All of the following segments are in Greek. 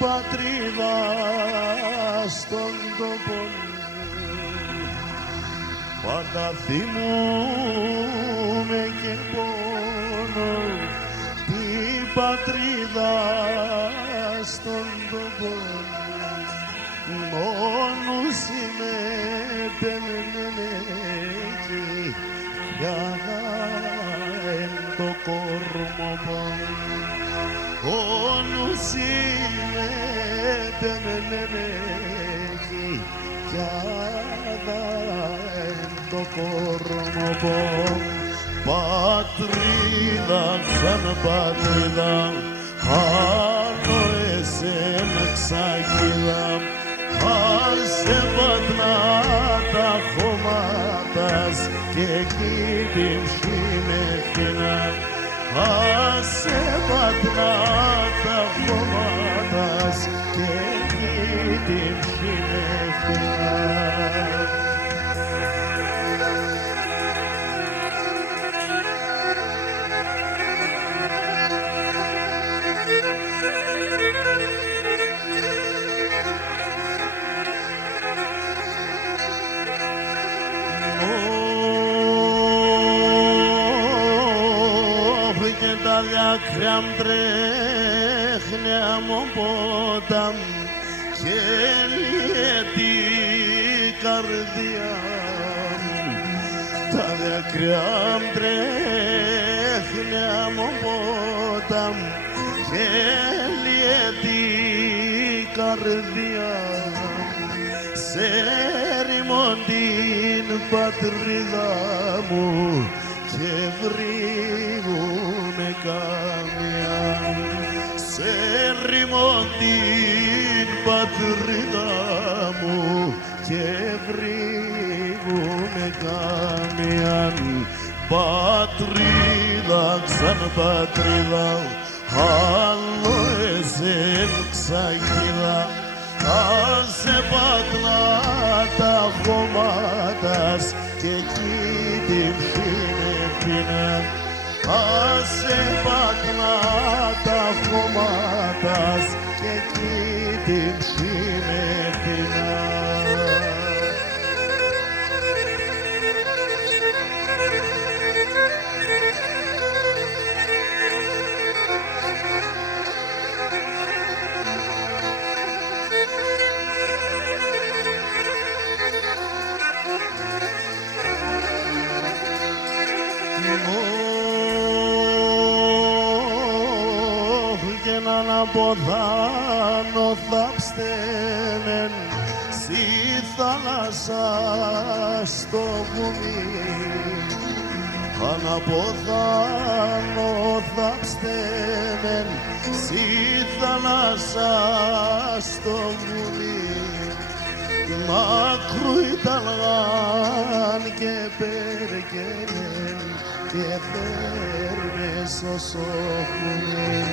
πατρίδα στον τόπο πάντα θυμούμαι και πόνο την πατρίδα στον τόπο μόνος είμαι πεμενέκη για να εν το κόρμο μόνος είμαι πεμενέκη για να εν το κόρμο πατρίδα σαν πατρίδα άλλο εσέν ξαγίδα άσε πατνά τα χωμάτας και εκεί την ψήνευθυνα άσε πατνά τα χωμάτας και εκεί την ψήνευθυνα. Τα δάκρυα μ' τρέχνει αμ' ποτάμ και λιέται η καρδιά μου. Τα δάκρυα μ' τρέχνει αμ' ποτάμ και λιέται η καρδιά μου. Σε ρημών την πατρίδα μου και βρήγουνε καμιά. Σε ρημών την πατρίδα μου και βρήγουνε καμιά. Πατρίδα σαν πατρίδα άλλο εσέν ξαγίδα άσε πατλά τα χωμάτας και εκεί την ψήνευθυνα άσε πατλά τα χωμάτας και εκεί την ψήνευθυνα. Και έναν αποδάνω θάψτενεν στη θάλασσα στο βουνί. Αναποδάνω θάψτενεν στη θάλασσα στο βουνί. Μακρού ήταν και πέρκενεν και φέρνες όσο χουνήν.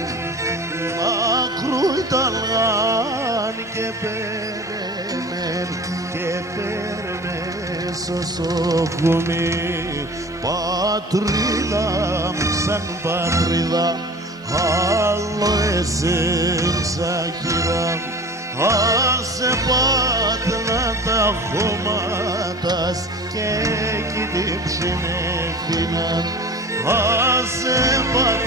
Μακρού ήταν και πέρνεν και φέρνες όσο χουνήν. Πατρίδα μου σαν πατρίδα άλλο εσέν ξαχύρα άσε πάτλα τα χωμάτας και εκεί την ψήνευθυνα άσε πατλά